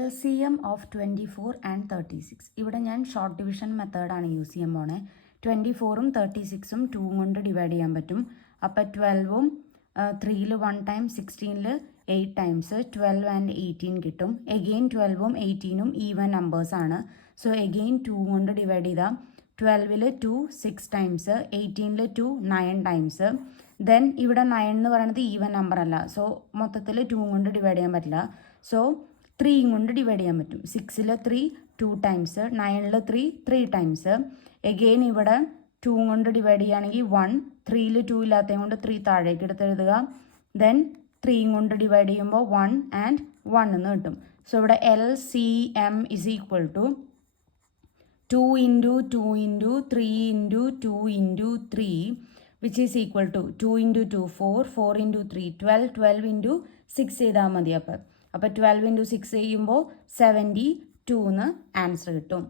LCM of 24 and 36. ഇവിടെ ഞാൻ short division മെത്തേഡാണ് യൂസ് ചെയ്യാൻ പോണേ. 24ഉം 36ഉം 2 കൊണ്ട് ഡിവൈഡ് ചെയ്യാൻ പറ്റും. അപ്പോൾ 12ഉം 3ൽ 1 ടൈം, 16ൽ 8 ടൈംസ് 12 ആൻഡ് 18 കിട്ടും. എഗെയിൻ 12ഉം 18ഉം ഈവൻ നമ്പേഴ്സാണ്. സോ എഗെയിൻ 2 കൊണ്ട് ഡിവൈഡ് ചെയ്താൽ 12ൽ 2 6 ടൈംസ്, 18ൽ 2 9 ടൈംസ്. ദെൻ ഇവിടെ 9 എന്ന് പറയുന്നത് ഈവൻ നമ്പർ അല്ല. സോ മൊത്തത്തിൽ 2 കൊണ്ട് ഡിവൈഡ് ചെയ്യാൻ പറ്റില്ല. സോ 3 കൊണ്ട് ഡിവൈഡ് ചെയ്യാൻ പറ്റും. 6ൽ 3 2 ടൈംസ്, 9ൽ 3 3 ടൈംസ്. എഗെയിൻ ഇവിടെ 2 കൊണ്ട് ഡിവൈഡ് ചെയ്യുകയാണെങ്കിൽ 1, 3ൽ 2 ഇല്ലാത്തത് കൊണ്ട് 3 താഴേക്ക് എടുത്ത് എഴുതുക. ദെൻ 3 കൊണ്ട് ഡിവൈഡ് ചെയ്യുമ്പോൾ 1 ആൻഡ് 1 എന്ന് കിട്ടും. സോ ഇവിടെ LCM is equal to 2 into 2 into 3 into 2 into 3 which is equal to 2 into 2 4, 4 into 3 12, 12 into 6 ചെയ്താൽ മതി. അപ്പോൾ 12 into 6 ചെയ്യുമ്പോൾ 72 എന്ന് ആൻസർ കിട്ടും.